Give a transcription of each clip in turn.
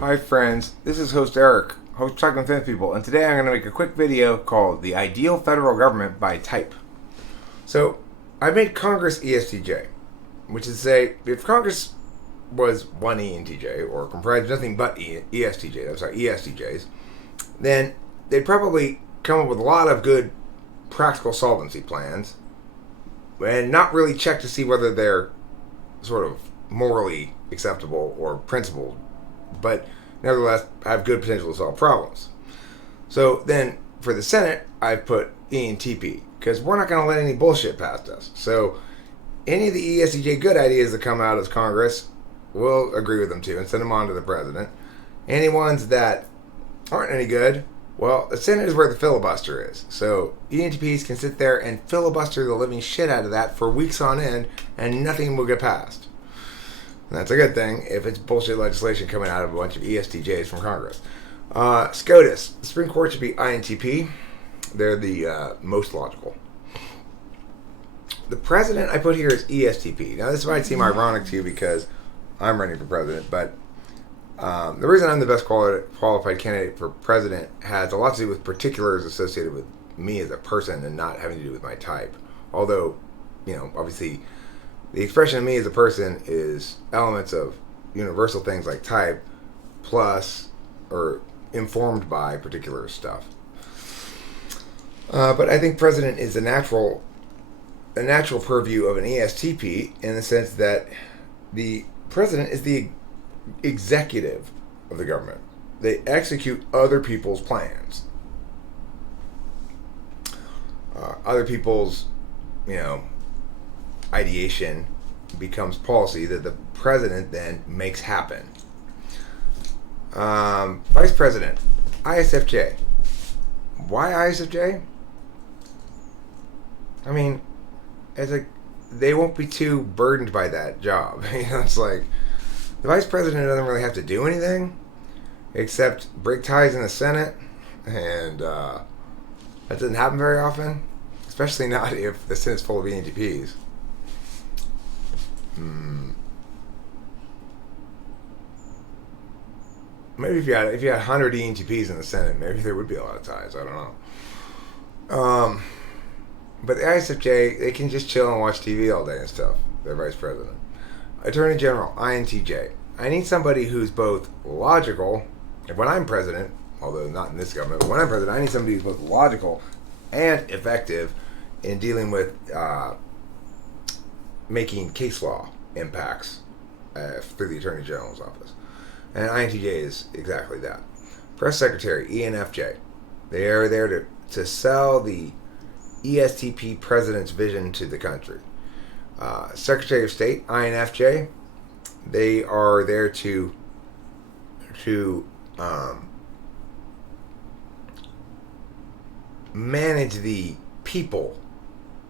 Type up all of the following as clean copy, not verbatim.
Hi friends, this is host Eric, host Talking with Famous People, and today I'm going to make a quick video called The Ideal Federal Government by Type. So, I made Congress ESTJ, which is to say, if Congress was one ENTJ, or comprised of nothing but ESTJs, then they'd probably come up with a lot of good practical solvency plans, and not really check to see whether they're sort of morally acceptable or principled, but nevertheless have good potential to solve problems. So then for the Senate, I've put INTP, because we're not going to let any bullshit past us. So any of the ESTJ good ideas that come out of Congress, we'll agree with them too and send them on to the president. Any ones that aren't any good, well, the Senate is where the filibuster is. So ENTPs can sit there and filibuster the living shit out of that for weeks on end, and nothing will get passed. And that's a good thing if it's bullshit legislation coming out of a bunch of ESTJs from Congress. SCOTUS, the Supreme Court should be INTP. They're the most logical. The president I put here is ESTP. Now this might seem ironic to you because I'm running for president, but the reason I'm the best qualified candidate for president has a lot to do with particulars associated with me as a person and not having to do with my type. Although, obviously the expression of me as a person is elements of universal things like type plus or informed by particular stuff. But I think president is a natural purview of an ESTP in the sense that the president is the executive of the government. They execute other people's plans. Other people's, ideation becomes policy that the president then makes happen. Vice President, ISFJ. Why ISFJ? I mean, they won't be too burdened by that job. It's like the vice president doesn't really have to do anything except break ties in the Senate, and that doesn't happen very often, especially not if the Senate's full of ENTPs. Maybe if you had 100 ENTPs in the Senate, maybe there would be a lot of ties. I don't know. But the ISFJ, they can just chill and watch TV all day and stuff. They're vice president. Attorney General, INTJ. I need somebody who's both logical. When I'm president, although not in this government, but when I'm president, I need somebody who's both logical and effective in dealing with making case law impacts through the Attorney General's office. And INTJ is exactly that. Press Secretary, ENFJ. They are there to sell the ESTP president's vision to the country. Secretary of State, INFJ. They are there to manage the people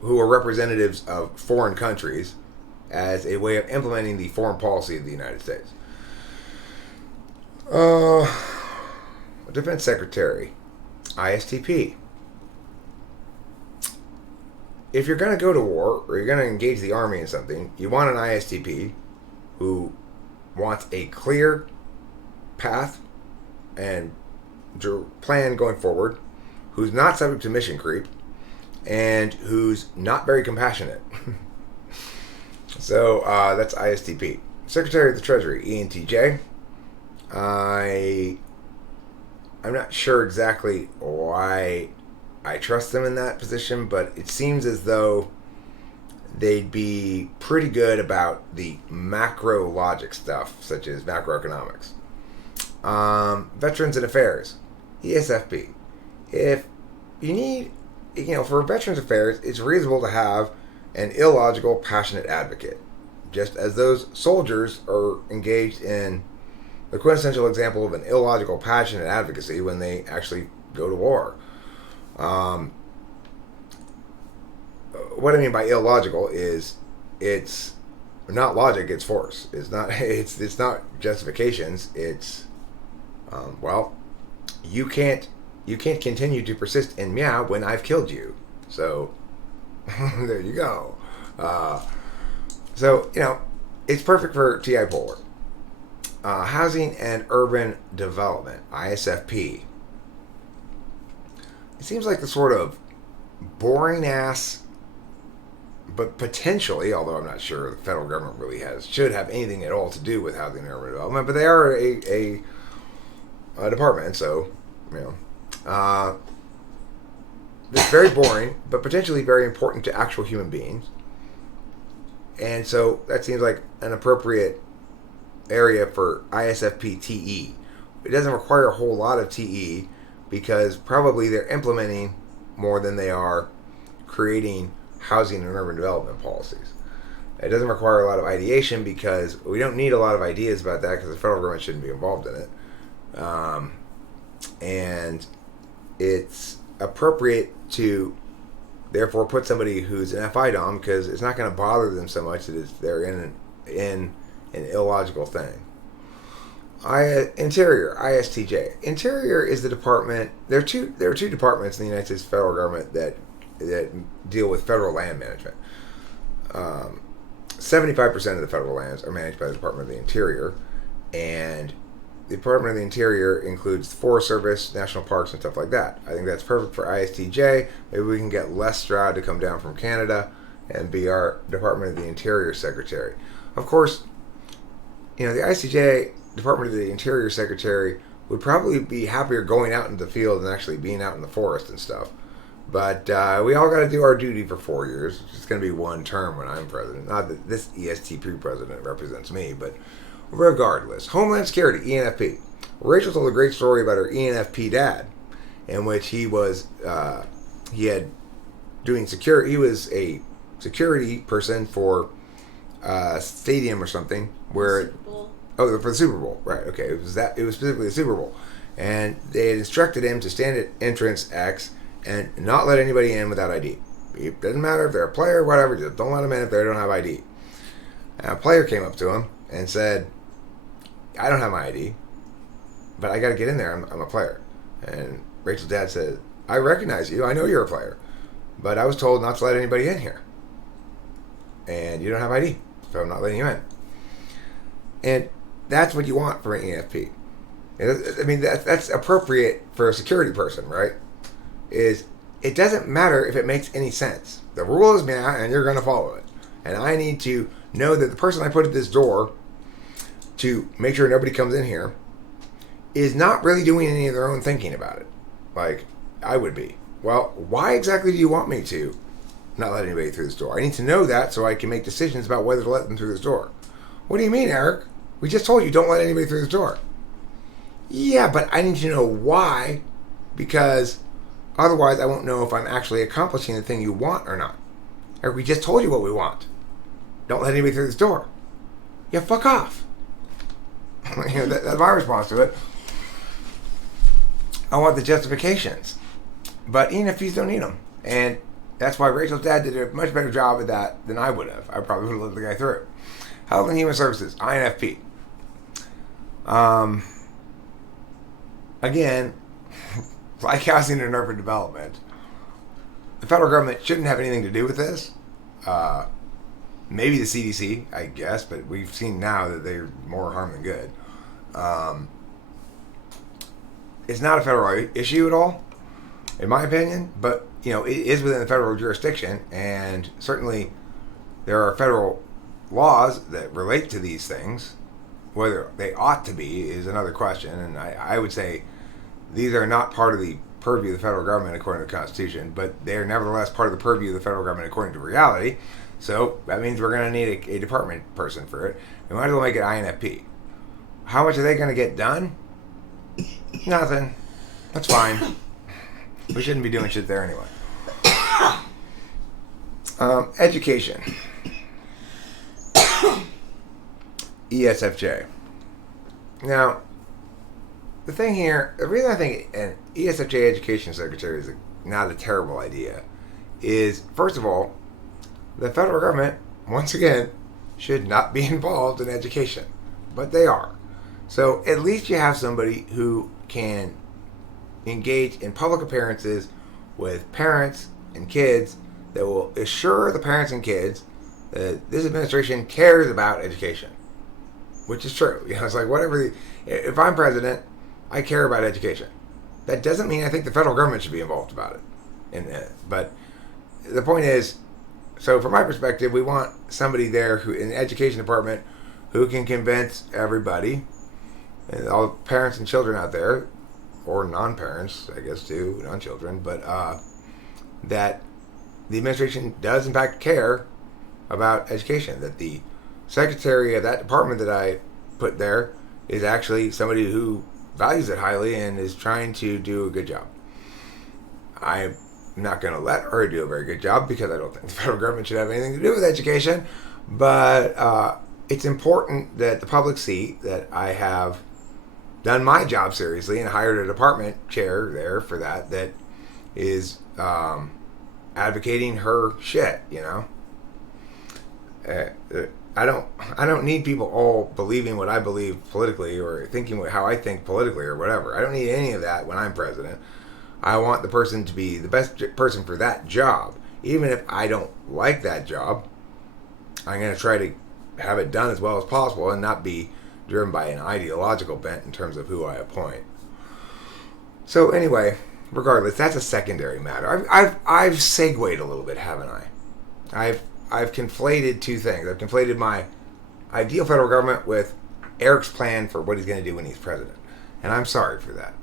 who are representatives of foreign countries as a way of implementing the foreign policy of the United States. Defense Secretary, ISTP. If you're going to go to war or you're going to engage the army in something, you want an ISTP who wants a clear path and plan going forward, who's not subject to mission creep, and who's not very compassionate. So that's ISTP. Secretary of the Treasury, ENTJ. I'm not sure exactly why I trust them in that position, but it seems as though they'd be pretty good about the macro logic stuff, such as macroeconomics. Veterans and Affairs, ESFP. If you need, for Veterans Affairs, it's reasonable to have an illogical, passionate advocate, just as those soldiers are engaged in the quintessential example of an illogical, passionate advocacy when they actually go to war. What I mean by illogical is it's not logic, it's force. It's not justifications. It's you can't continue to persist in meow when I've killed you. So there you go. So it's perfect for TI poll work. Housing and Urban Development, ISFP. It seems like the sort of boring ass, but potentially, although I'm not sure the federal government really should have anything at all to do with housing and urban development, but they are a department, so, it's very boring, but potentially very important to actual human beings. And so that seems like an appropriate area for ISFP TE. It doesn't require a whole lot of TE because probably they're implementing more than they are creating housing and urban development policies. It doesn't require a lot of ideation because we don't need a lot of ideas about that because the federal government shouldn't be involved in it. And it's appropriate to therefore put somebody who's an FI dom because it's not going to bother them so much that they're in an illogical thing. Interior, ISTJ. Interior is the department. There are two departments in the United States federal government that deal with federal land management. 75% of the federal lands are managed by the Department of the Interior, and the Department of the Interior includes the Forest Service, national parks, and stuff like that. I think that's perfect for ISTJ. Maybe we can get Les Stroud to come down from Canada and be our Department of the Interior Secretary. Of course, the ISTJ Department of the Interior Secretary would probably be happier going out into the field than actually being out in the forest and stuff. But we all got to do our duty for 4 years. It's going to be one term when I'm president. Not that this ESTP president represents me, but regardless. Homeland Security, ENFP. Rachel told a great story about her ENFP dad, in which he was doing security. He was a security person for a stadium or something where. Super Bowl. Oh, for the Super Bowl, right? Okay, it was specifically the Super Bowl, and they had instructed him to stand at entrance X and not let anybody in without ID. It doesn't matter if they're a player or whatever, just don't let them in if they don't have ID. And a player came up to him and said, I don't have my ID, but I got to get in there. I'm a player. And Rachel's dad said, I recognize you. I know you're a player, but I was told not to let anybody in here. And you don't have ID, so I'm not letting you in. And that's what you want from an ENFP. I mean, that's appropriate for a security person, right? It doesn't matter if it makes any sense. The rule is now, and you're going to follow it. And I need to know that the person I put at this door to make sure nobody comes in here is not really doing any of their own thinking about it, like I would be. Well, why exactly do you want me to not let anybody through this door? I need to know that so I can make decisions about whether to let them through this door. What do you mean, Eric? We just told you don't let anybody through this door. Yeah, but I need to know why, because otherwise I won't know if I'm actually accomplishing the thing you want or not. Eric, we just told you what we want. Don't let anybody through this door. Yeah, fuck off. That's my response to it. I want the justifications. But ENFPs don't need them. And that's why Rachel's dad did a much better job at that than I would have. I probably would have let the guy through. Health and Human Services, INFP. Again, like housing and urban development, the federal government shouldn't have anything to do with this. Maybe the CDC, I guess, but we've seen now that they're more harm than good. It's not a federal issue at all, in my opinion, but it is within the federal jurisdiction, and certainly there are federal laws that relate to these things. Whether they ought to be is another question, and I would say these are not part of the purview of the federal government according to the Constitution, but they are nevertheless part of the purview of the federal government according to reality. So that means we're going to need a department person for it. We might as well make it INFP. How much are they going to get done? Nothing. That's fine. We shouldn't be doing shit there anyway. Education. ESFJ. Now, the thing here, the reason I think an ESFJ education secretary is not a terrible idea is, first of all, the federal government, once again, should not be involved in education, but they are. So at least you have somebody who can engage in public appearances with parents and kids that will assure the parents and kids that this administration cares about education. which is true. It's like whatever. If I'm president, I care about education. That doesn't mean I think the federal government should be involved about it. But the point is, so from my perspective, we want somebody there who in the education department who can convince everybody, and all parents and children out there, or non-parents, I guess too, non-children, but that the administration does in fact care about education. That the secretary of that department that I put there is actually somebody who values it highly and is trying to do a good job. I'm not going to let her do a very good job because I don't think the federal government should have anything to do with education. But it's important that the public see that I have done my job seriously and hired a department chair there for that is advocating her shit, you know. I don't need people all believing what I believe politically or thinking how I think politically or whatever. I don't need any of that when I'm president. I want the person to be the best person for that job. Even if I don't like that job, I'm going to try to have it done as well as possible and not be driven by an ideological bent in terms of who I appoint. So anyway, regardless, that's a secondary matter. I've segued a little bit, haven't I? I've conflated two things. I've conflated my ideal federal government with Eric's plan for what he's going to do when he's president. And I'm sorry for that.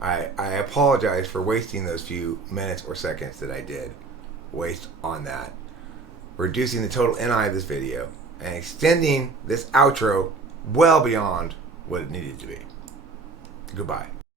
I apologize for wasting those few minutes or seconds that I did waste on that. Reducing the total NI of this video and extending this outro well beyond what it needed to be. Goodbye.